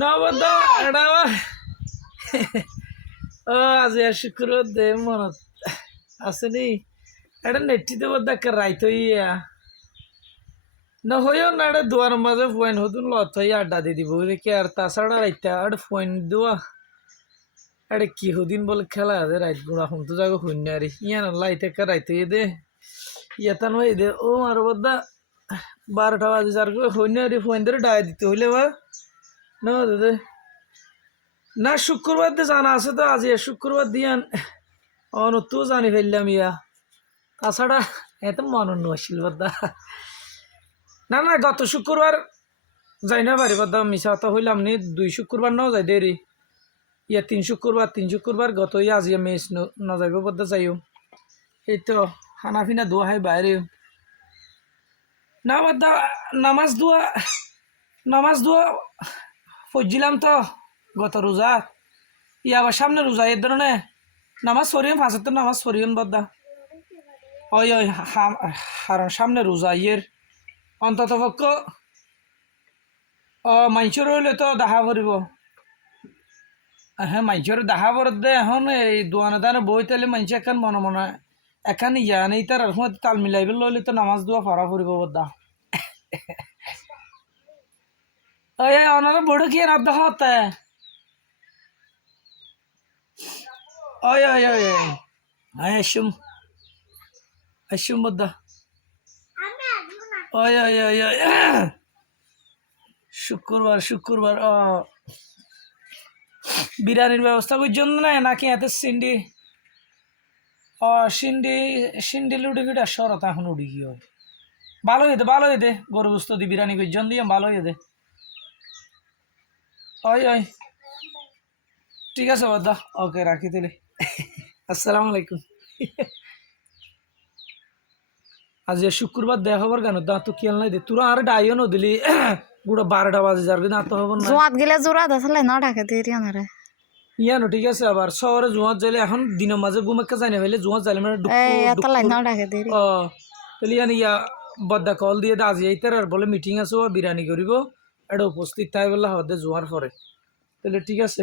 না বন্ধা এটা আজি আর শুক্র দে মনত আসেনি এটা নেটিতে বদ্ধা রাইত হইয়া না হইও না এটা দুয়ার মাঝে পয়েন্ট হতুন লত হই আড্ডা দিয়ে দিব কি আর তাছাড়া রাইতা এটা পয়েন্ট দেওয়া এটা কি হদিন বলে খেলা আছে রাইত গুড়া হম তো যাগো হইনি আর ইয়ান লাইতে রাইত হইয়ে দে ইয়াতান হয়ে দে ও আর বদ্ধা 12টা বাজে যার হইনি আর পয়েন্ট ধরে ডায় দিতে হইলে বা না দাদা না শুক্রবার দিয়ে জানা আছে তো আজ শুক্রবার দিয়ান অনতুও জানি ফেললাম ইয়া তাছাড়া এত মনন নছিল বদ্দা না না গত শুক্রবার যাই না পারি বদ্দা মিশা তো হইলাম নি 2 শুক্রবার নাও যাই দেরি ইয়া 3 শুক্রবার গত ইয়া আজ মেস না যাইব বদ্দা যাইও এই তো খানা পিনা দোয়া হয় বাইরে না বদ্দা নামাজ দোয়া পড়ছিলাম তো গত রোজা ইয়া আবার সামনে রোজা এর ধরনের নামাজ পড়িম ফাঁসের নামাজ পড়িম বদ্দা ওই ওই হারণ সামনে রোজা ইয়ের অন্তত পক্ষ মাঞ্চর হইলে তো দেখা পড়ব হ্যাঁ মাঞ্চর দেখা পড়ত দে এখন এই দোয়ানে দানে বই তাইলে মাঞ্চ এখান মনে মনে এখান ইয়া নেই তার সময় তাল মিলাইবে লইলে তো নামাজ দোয়া পড়া পড়ব বদ্দা ওই ওনারা বড় কি রাত দেখা হতে ওই ওই ওই আসুম বদ্দা ওই ওই ওই ওই শুক্রবার বিরিয়ানির ব্যবস্থা করছেন না নাকি এত সিন্ডি সিন্ডি লুডি ফিটা সরত এখন উড়ি কি হয় ভালো হইতে গরু বুঝতো দি বিরিয়ানি করছেন দিয়ে ভালো হইতে ওই ওই ঠিক আছে বদ্দা ওকে রাখি তাহলে আসসালামু আলাইকুম আজ শুক্রবার দেখা হবার কেন দা তো খেয়াল নাই দে তোরা আর ডাইও ন দিলি গুড়া 12টা বাজে যাবি না তো হবো না জোয়াত গেলে জোড়া আসলে না ঢাকে দেরি আনারে ইয়ানো ঠিক আছে আবার শহরে জোয়াত যাইলে এখন দিনের মাঝে ঘুমাক্কা যাই না হইলে জোয়াত যাইলে মানে এত লাইন না ঢাকে দেরি তাহলে ইয়ান ইয়া বদ্দা কল দিয়ে আজ এইটার আর বলে মিটিং আছে বিরিয়ানি করিব এটা উপস্থিত তাই বললে হদে জোয়ার পরে তাহলে ঠিক আছে